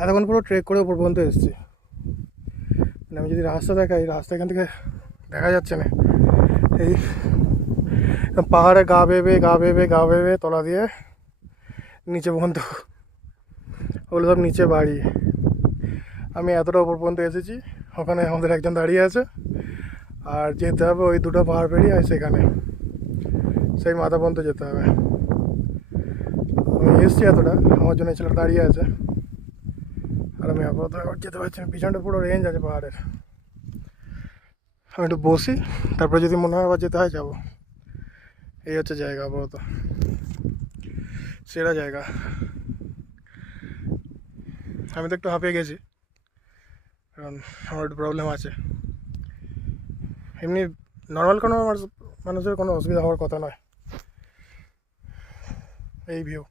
এতক্ষণ পুরো ট্রেক করে উপর পর্যন্ত এসেছি। মানে আমি যদি রাস্তা দেখাই, রাস্তা এখান থেকে দেখা যাচ্ছে না। এই পাহাড়ে গা বেয়ে তলা দিয়ে নিচে পর্যন্ত, ওগুলো সব নিচে বাড়ি। আমি এতটা উপর পর্যন্ত এসেছি, ওখানে আমাদের একজন দাঁড়িয়ে আছে, আর যেতে হবে ওই দুটো পাহাড় পেরিয়ে সেখানে সেই মাথা পর্যন্ত যেতে হবে। আমি এসছি এতটা, আমার জন্য ছেলেটা দাঁড়িয়ে আছে, আর আমি আপাতত যেতে পারছি না। পিছনটা পুরো রেঞ্জ আছে পাহাড়ের। আমি একটু বসি, তারপরে যদি মনে হয় আবার যেতে হয় যাবো। এই হচ্ছে জায়গা, আপাতত সেরা জায়গা। আমি তো একটু হাঁপিয়ে গেছি, কারণ আমার একটু প্রবলেম আছে। এমনি নর্মাল কোনো মানুষের কোনো অসুবিধা হওয়ার কথা নয়। এই ভিউ।